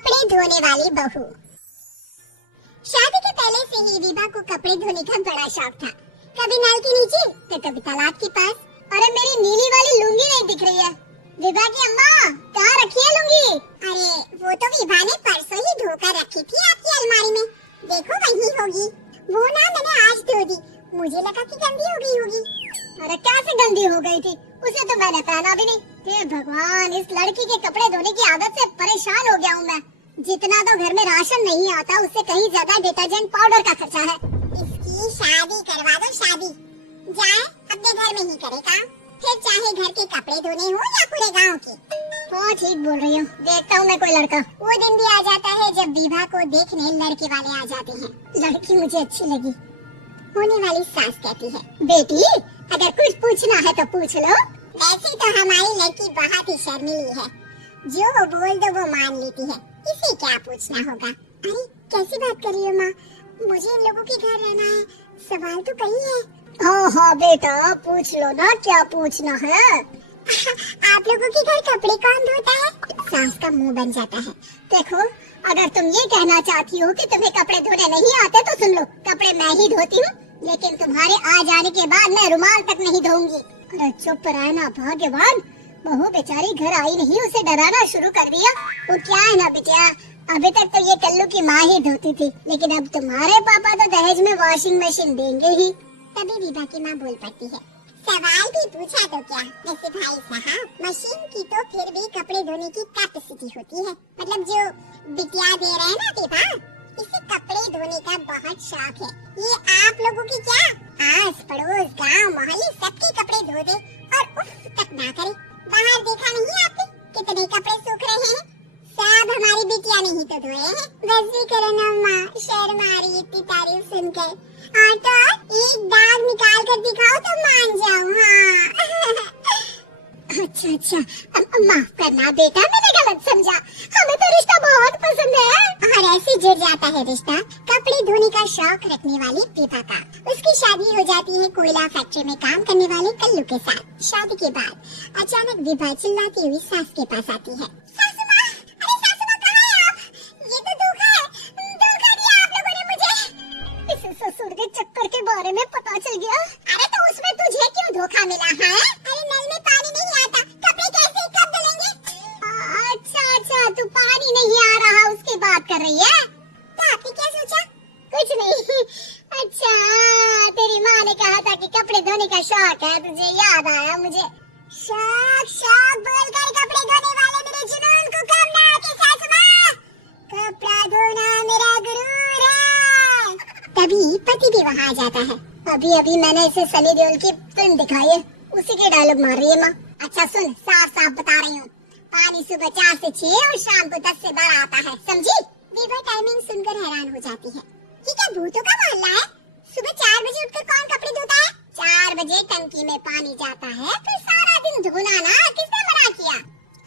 कपड़े धोने वाली बहू। शादी के पहले से ही विभा को कपड़े धोने का बड़ा शौक था। कभी नल के नीचे तो कभी तालाब के पास। अरे मेरी नीली वाली लुंगी नहीं दिख रही है। विभा की अम्मा, कहाँ रखी है लुंगी? अरे वो तो विभा ने परसों ही धोकर रखी थी आपकी अलमारी में, देखो वही होगी। वो ना मैंने आज धो दी, मुझे लगा कि गंदी हो गई होगी। अरे कैसे गंदी हो गई थी? उसे तो मैंने पहना भी नहीं। हे भगवान, इस लड़की के कपड़े धोने की आदत से परेशान हो गया हूँ मैं। जितना तो घर में राशन नहीं आता, उससे कहीं ज्यादा डिटर्जेंट पाउडर का खर्चा है। इसकी शादी करवा दो, शादी। जाए अपने घर में ही करे काम, फिर चाहे घर के कपड़े धोने हो या पूरे गांव के। हाँ ठीक बोल रही हूँ। देखता हूँ मैं कोई लड़का। वो दिन भी आ जाता है जब विभा को देखने लड़के वाले आ जाते हैं। लड़की मुझे अच्छी लगी। होने वाली सास कहती है, बेटी अगर कुछ पूछना है तो पूछ लो। वैसे तो हमारी लड़की बहुत ही शर्मीली है, जो वो बोल दो वो मान लेती है, इसे क्या पूछना होगा। अरे कैसी बात कर रही हो माँ, मुझे इन लोगों के घर रहना है, सवाल तो कई है। हाँ हाँ बेटा पूछ लो ना, क्या पूछना है। आप लोगों के घर कपड़े कौन धोता है? सास का मुंह बन जाता है। देखो अगर तुम ये कहना चाहती हो कि तुम्हें कपड़े धोने नहीं आते तो सुन लो, कपड़े मैं ही धोती हूँ, लेकिन तुम्हारे आ जाने के बाद मैं रुमाल तक नहीं धोऊंगी। अरे चुप रहना भाग्यवान, बहू बेचारी घर आई नहीं, उसे डराना शुरू कर दिया। वो क्या है ना बिटिया, अभी तक तो ये कल्लू की माँ ही धोती थी, लेकिन अब तुम्हारे पापा तो दहेज में वॉशिंग मशीन देंगे ही। तभी विभा की माँ बोल पड़ती है, सवाल भी पूछा तो क्या। वैसे भाई साहब, मशीन की तो फिर भी कपड़े धोने की कैपेसिटी होती है, मतलब जो बिटिया दे रहे हैं ना विभा, इसे कपड़े धोने का बहुत शौक है। ये आप लोगों की क्या आस पड़ोस गांव मोहल्ले सबके कपड़े धो दे और उफ तक ना करे। बाहर देखा नहीं आपने कितने कपड़े सूख रहे हैं? सब हमारी बिटिया ने ही तो धोए हैं। बस भी करो ना माँ, शर्म आ रही इतनी तारीफ सुनकर। और तो एक दाग निकाल कर दिखाओ तो मान जाऊँ। हाँ अच्छा माफ करना बेटा, मैंने गलत समझा, हमें तो रिश्ता बहुत पसंद है। और ऐसे जुड़ जाता है रिश्ता कपड़े धोने का शौक रखने वाली विभा का। उसकी शादी हो जाती है कोयला फैक्ट्री में काम करने वाले कल्लू के साथ। शादी के बाद अचानक विभा चिल्लाती हुई सास के पास आती है, सासू माँ, अरे सासू माँ कहाँ है आप? ये तो धोखा है, धोखा दिया आप लोगों ने मुझे। इस ससुर के चक्कर के बारे में पता चल गया। अरे तो उसमें तुझे क्यों धोखा मिला है? अरे नल में पानी नहीं आता, कपड़े कैसे कब धुलेंगे? अच्छा तू पानी नहीं आ रहा उसकी बात कर रही है? तो आपने क्या सोचा? कुछ नहीं। अच्छा तेरी माँ ने कहा था कि कपड़े धोने का शौक है, तुझे याद आया मुझे। शौक बोलकर कपड़े धोने वाले मेरे जुनून को कम ना आके सासू माँ, कपड़ा धोना मेरा गुरूर है। तभी पति भी वहाँ आ जाता है। अभी मैंने इसे सनी देओल की फिल्म दिखाई है, उसी के डायलॉग मार रही है माँ। अच्छा सुन, साफ बता रही हूँ, पानी सुबह 4 से 6 और शाम को 10 से 12 आता है, समझी? विभा टाइमिंग सुनकर हैरान हो जाती है। ये क्या भूतों का मोहल्ला है? सुबह 4 बजे उठकर कौन कपड़े धोता है? 4 बजे टंकी में पानी जाता है, फिर सारा दिन धोना ना, किसने मना किया?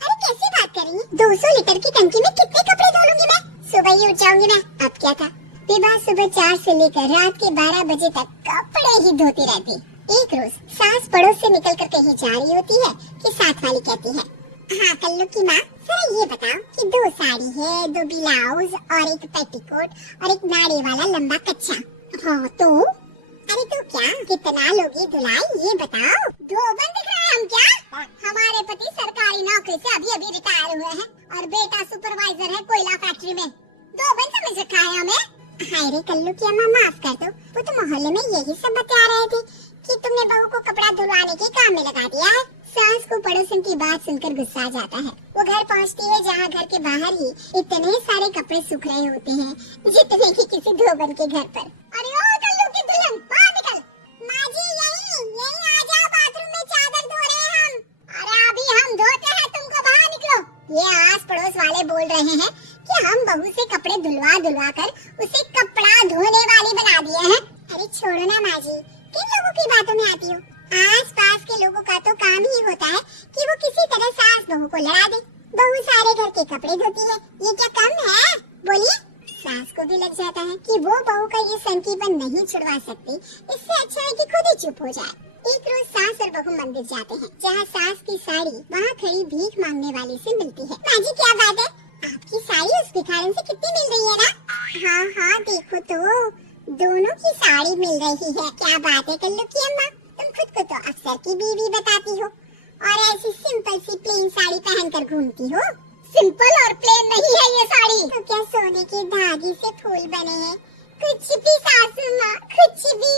अरे कैसी बात कर रही है? 200 लीटर की टंकी में कितने कपड़े धो लूंगी मैं? सुबह ही उठ जाऊंगी मैं। अब क्या था, विभा सुबह 4 से लेकर रात के 12 बजे तक कपड़े ही धोती रहती। एक रोज सास पड़ोस से निकल कर कहीं जा रही होती है कि साथ वाली कहती है, हाँ कल्लू की माँ, जरा ये बताओ कि 2 साड़ी है, 2 ब्लाउज और एक पेटीकोट और एक नाड़े वाला लंबा कच्चा। हाँ तो? अरे तो क्या, कितना लोगी धुलाई ये बताओ। धोबन दिख रहा है हम क्या? हमारे पति सरकारी नौकरी से अभी रिटायर हुए हैं और बेटा सुपरवाइजर है कोयला फैक्ट्री में। धोबन समझ रखा है हमें? हाय रे कल्लू की अम्मा, माफ कर दो, वो तो मोहल्ले में यही सब बता रहे थे कि तुमने बहू को कपड़ा धुलवाने के काम में लगा दिया है। सास को पड़ोसन की बात सुनकर गुस्सा आ जाता है। वो घर पहुंचती है जहाँ घर के बाहर ही इतने सारे कपड़े सूख रहे होते हैं जितने कि किसी धोबन के घर पर। अरे ओ कल्लू की दुल्हन, बाहर निकल। माँ जी यहीं आ जाओ, बाथरूम में चादर धो रहे हैं हम। अरे अभी हम धोते हैं, तुमको बाहर निकलो। ये आस पड़ोस वाले बोल रहे हैं कि हम बहू से कपड़े धुलवा कर उसे कपड़ा धोने वाली बना दिए हैं। अरे छोड़ो ना माँ जी, किन लोगों की बातों में आती हो? आस पास के लोगों का तो काम ही होता है कि वो किसी तरह सास बहू को लड़ा दे। बहू सारे घर के कपड़े धोती है, ये क्या कम है? बोलिए। सास को भी लग जाता है कि वो बहू का ये संकीपन नहीं छुड़वा सकती, इससे अच्छा है कि खुद ही चुप हो जाए। एक रोज सास और बहू मंदिर जाते हैं, जहाँ सास की साड़ी वहाँ खड़ी भीख मांगने वाली से मिलती है। माँ जी क्या बात है? आपकी साड़ी उस भिखारन से कितनी मिल रही है ना? हाँ हाँ देखो तो, दोनों की साड़ी मिल रही है। क्या बात है कल्लू की अम्मा, तुम खुद को तो अफसर की बीवी बताती हो और ऐसी सिंपल सी प्लेन साड़ी पहनकर घूमती हो। सिंपल और प्लेन नहीं है ये साड़ी। तो क्या सोने के धागे से फूल बने हैं? कुछ भी सासू माँ, कुछ भी।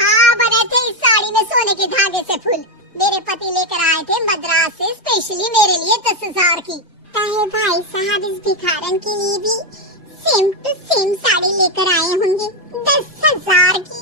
हाँ बने थे इस साड़ी में सोने के धागे से फूल। मेरे पति लेकर आए थे मद्रास से स्पेशली मेरे लिए 10,000 की। ताहे भाई साहब इस भिखारन के लिए भी सेम टू सेम साड़ी लेकर आए होंगे 10,000 की।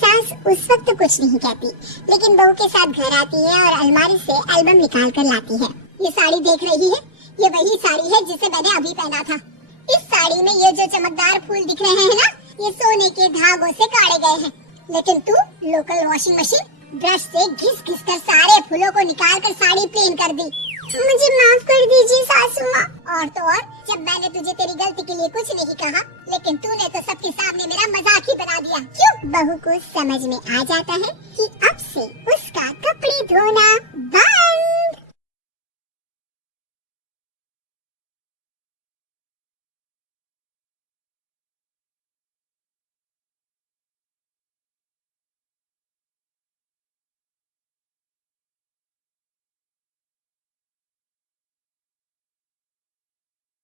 सास उस वक्त तो कुछ नहीं कहती, लेकिन बहू के साथ घर आती है और अलमारी से एल्बम निकाल कर लाती है। ये साड़ी देख रही है, ये वही साड़ी है जिसे मैंने अभी पहना था। इस साड़ी में ये जो चमकदार फूल दिख रहे हैं ना, ये सोने के धागों से काढ़े गए हैं। लेकिन तू लोकल वॉशिंग मशीन ब्रश से घिस घिस कर सारे फूलों को निकाल कर साड़ी प्लेन कर दी। मुझे माफ कर दीजिए सासू माँ। और तो और, जब मैंने तुझे तेरी गलती के लिए कुछ नहीं कहा, लेकिन तूने तो सबके सामने मेरा मजाक ही बना दिया। क्यों? बहू को समझ में आ जाता है कि अब से उसका कपड़े धोना